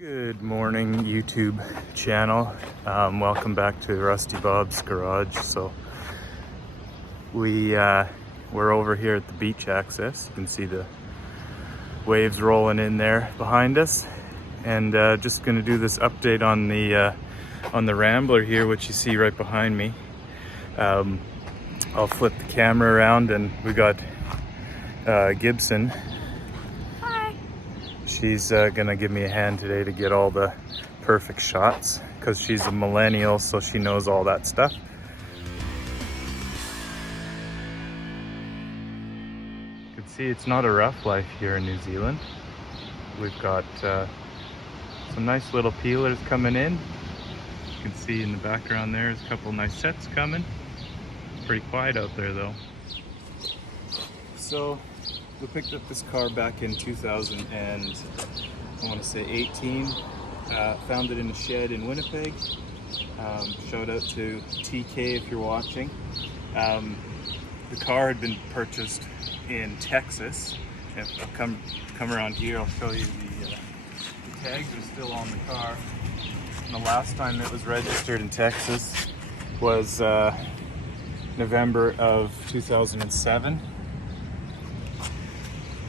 Good morning, YouTube channel. Welcome back to Rusty Bob's Garage. So we're over here at the beach access. You can see the waves rolling in there behind us, and just going to do this update on the Rambler here, which you see right behind me. I'll flip the camera around, and we got Gibson. She's gonna give me a hand today to get all the perfect shots because she's a millennial, so she knows all that stuff. You can see it's not a rough life here in New Zealand. We've got some nice little peelers coming in. You can see in the background there's a couple nice sets coming. It's pretty quiet out there though. So we picked up this car back in 2018. Found it in a shed in Winnipeg. Shout out to TK if you're watching. The car had been purchased in Texas. If I'll come around here, I'll show you the tags are still on the car. And the last time it was registered in Texas was November of 2007.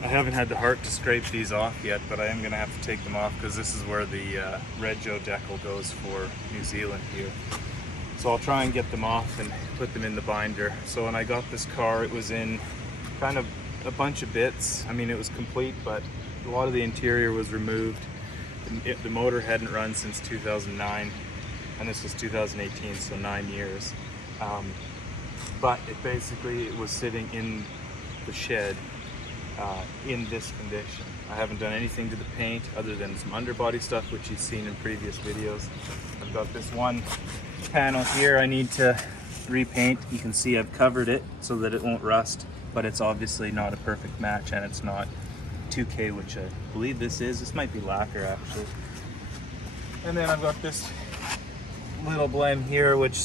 I haven't had the heart to scrape these off yet, but I am going to have to take them off because this is where the Rego decal goes for New Zealand here. So I'll try and get them off and put them in the binder. So when I got this car, it was in kind of a bunch of bits. I mean, it was complete, but a lot of the interior was removed. The motor hadn't run since 2009, and this was 2018, so 9 years. But it was sitting in the shed in this condition. I haven't done anything to the paint other than some underbody stuff, which you've seen in previous videos. I've got this one panel here I need to repaint. You can see I've covered it so that it won't rust, but it's obviously not a perfect match, and it's not 2K, which I believe this is. This might be lacquer actually. And then I've got this little blend here, which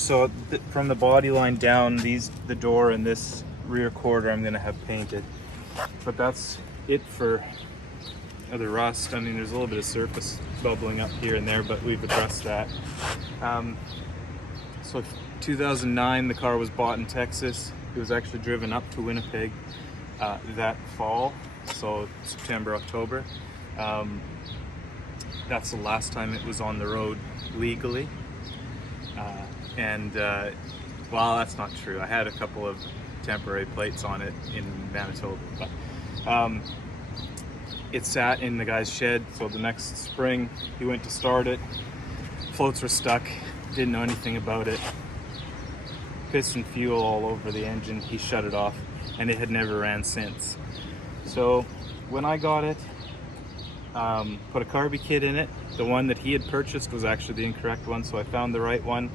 from the body line down, the door and this rear quarter I'm going to have painted. But that's it for the rust. I mean, there's a little bit of surface bubbling up here and there, but we've addressed that. So 2009, the car was bought in Texas. It was actually driven up to Winnipeg that fall, so September, October. That's the last time it was on the road legally. Well, that's not true. I had a couple of temporary plates on it in Manitoba, but it sat in the guy's shed. So the next spring he went to start it, floats were stuck, didn't know anything about it, piston fuel all over the engine. He shut it off and it had never ran since. So when I got it, put a carby kit in it. The one that he had purchased was actually the incorrect one, so I found the right one.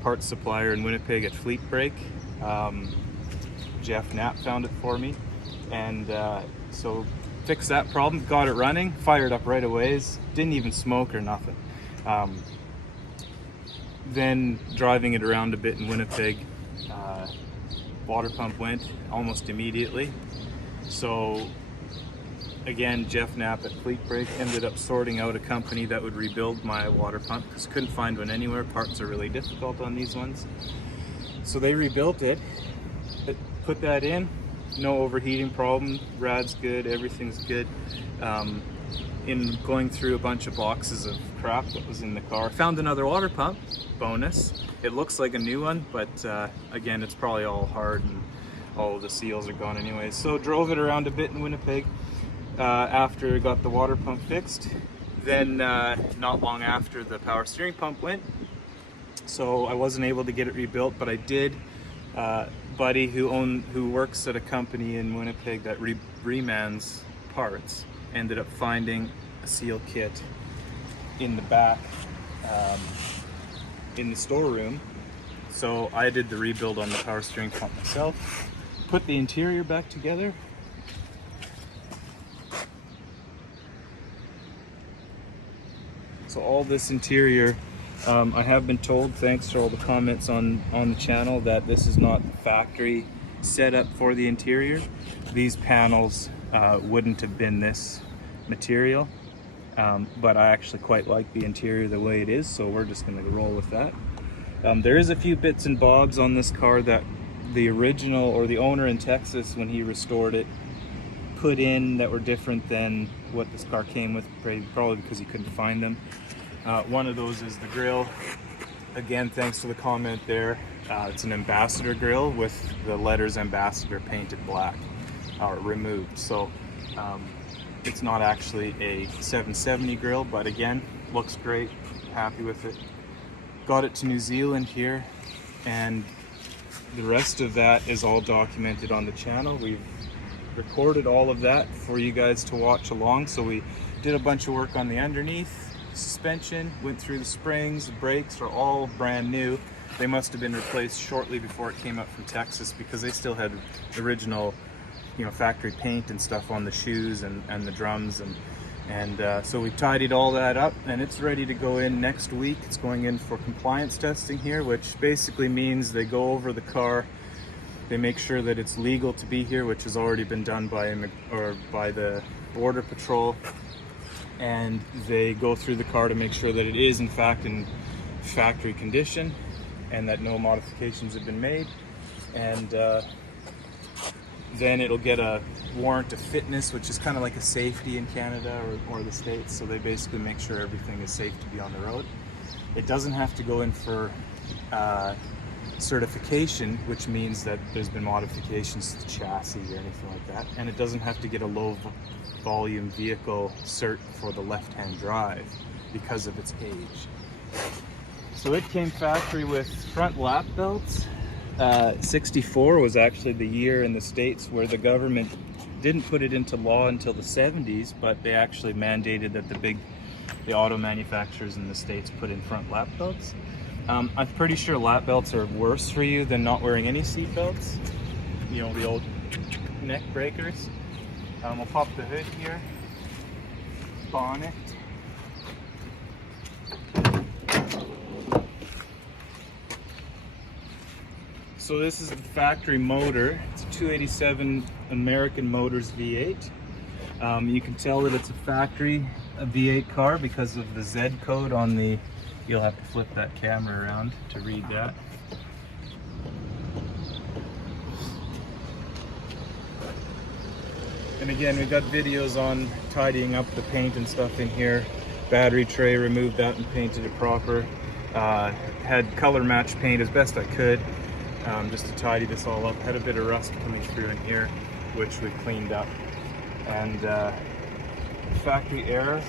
Parts supplier in Winnipeg at Fleet Brake. Jeff Knapp found it for me, and so fixed that problem, got it running, fired up right away, didn't even smoke or nothing. Then driving it around a bit in Winnipeg, water pump went almost immediately. So again, Jeff Knapp at Fleet Brake ended up sorting out a company that would rebuild my water pump because couldn't find one anywhere. Parts are really difficult on these ones. So they rebuilt it. Put that in, no overheating problem, rad's good, everything's good. In going through a bunch of boxes of crap that was in the car, found another water pump, bonus. It looks like a new one, but again, it's probably all hard and all of the seals are gone anyway. So drove it around a bit in Winnipeg after got the water pump fixed. Then not long after, the power steering pump went. So I wasn't able to get it rebuilt, but I did. Buddy who works at a company in Winnipeg that remans parts ended up finding a seal kit in the back in the storeroom. So I did the rebuild on the power steering pump myself, put the interior back together. So all this interior, I have been told, thanks to all the comments on the channel, that this is not factory setup for the interior. These panels wouldn't have been this material. but I actually quite like the interior the way it is, so we're just going to roll with that. There is a few bits and bobs on this car that the original, or the owner in Texas when he restored it, put in that were different than what this car came with, probably because he couldn't find them. One of those is the grille. Again, thanks to the comment there, it's an Ambassador grille with the letters Ambassador painted black, or removed. So it's not actually a 770 grille, but again, looks great, happy with it. Got it to New Zealand here, and the rest of that is all documented on the channel. We've recorded all of that for you guys to watch along. So we did a bunch of work on the underneath, suspension, went through the springs, the brakes are all brand new. They must have been replaced shortly before it came up from Texas, because they still had original, you know, factory paint and stuff on the shoes and the drums, and so we tidied all that up, and it's ready to go in next week. It's going in for compliance testing here, which basically means they go over the car, they make sure that it's legal to be here, which has already been done by the Border Patrol, and they go through the car to make sure that it is in fact in factory condition and that no modifications have been made, and then it'll get a warrant of fitness, which is kind of like a safety in Canada or the States. So they basically make sure everything is safe to be on the road. It doesn't have to go in for certification, which means that there's been modifications to the chassis or anything like that, and it doesn't have to get a low volume vehicle cert for the left-hand drive because of its age. So it came factory with front lap belts. 64 was actually the year in the States where the government didn't put it into law until the 70s, but they actually mandated that the auto manufacturers in the States put in front lap belts. I'm pretty sure lap belts are worse for you than not wearing any seat belts. You know, the old neck breakers. We'll pop the hood here, bonnet. So this is the factory motor. It's a 287 American Motors V8. You can tell that it's a V8 car because of the Z code on the, you'll have to flip that camera around to read that. And again, we've got videos on tidying up the paint and stuff in here. Battery tray, removed that and painted it proper. Had color match paint as best I could. Just to tidy this all up. Had a bit of rust coming through in here, which we cleaned up. And factory error,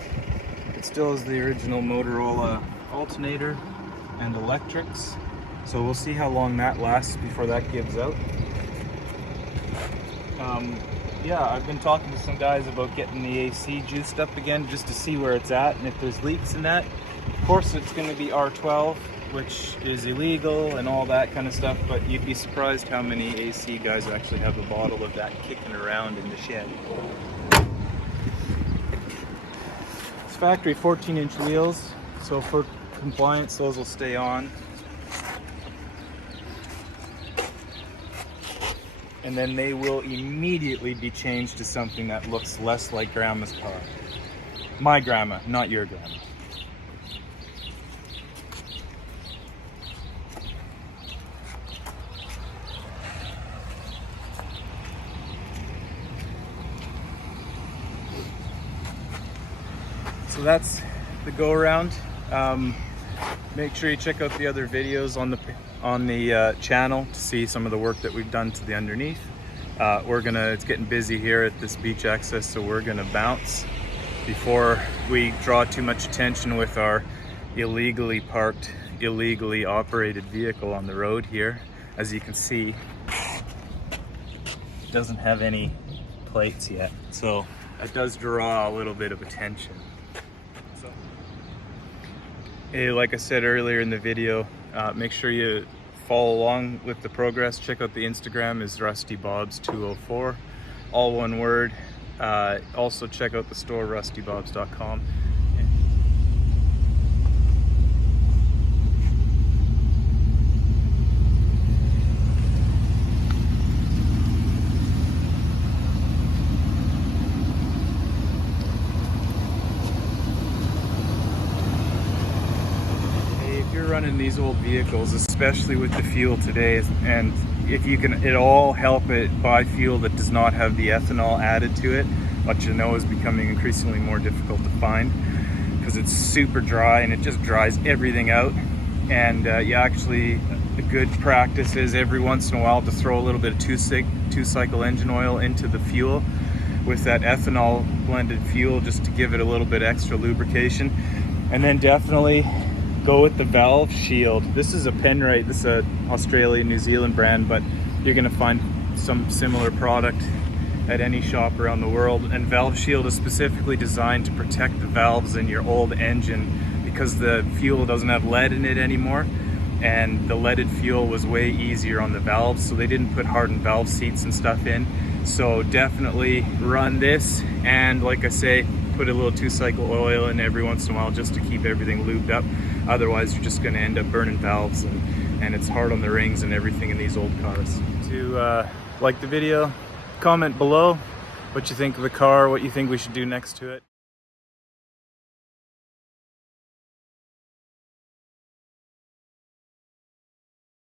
it still has the original Motorola alternator and electrics, so we'll see how long that lasts before that gives out. Yeah, I've been talking to some guys about getting the AC juiced up again just to see where it's at and if there's leaks in that. Of course it's going to be R12, which is illegal and all that kind of stuff, but you'd be surprised how many AC guys actually have a bottle of that kicking around in the shed. It's factory 14-inch wheels, so for compliance those will stay on. And then they will immediately be changed to something that looks less like Grandma's car. My grandma, not your grandma. So that's the go around. Make sure you check out the other videos on the channel to see some of the work that we've done to the underneath. It's getting busy here at this beach access, so we're gonna bounce before we draw too much attention with our illegally parked, illegally operated vehicle on the road here. As you can see, it doesn't have any plates yet, so it does draw a little bit of attention. Hey, like I said earlier in the video, make sure you follow along with the progress. Check out the Instagram, is rustybobs204, all one word. Also check out the store, rustybobs.com. in these old vehicles, especially with the fuel today, and if you can at all help it, buy fuel that does not have the ethanol added to it, which you know is becoming increasingly more difficult to find because it's super dry and it just dries everything out. And you actually, a good practice is every once in a while to throw a little bit of two-cycle engine oil into the fuel with that ethanol blended fuel, just to give it a little bit extra lubrication. And then definitely go with the valve shield. This is a Penrite, this is a Australian, New Zealand brand, but you're gonna find some similar product at any shop around the world. And valve shield is specifically designed to protect the valves in your old engine because the fuel doesn't have lead in it anymore, and the leaded fuel was way easier on the valves, so they didn't put hardened valve seats and stuff in. So definitely run this, and like I say, put a little two-cycle oil in every once in a while just to keep everything lubed up. Otherwise you're just going to end up burning valves, and it's hard on the rings and everything in these old cars. To like the video, comment below what you think of the car, what you think we should do next to it.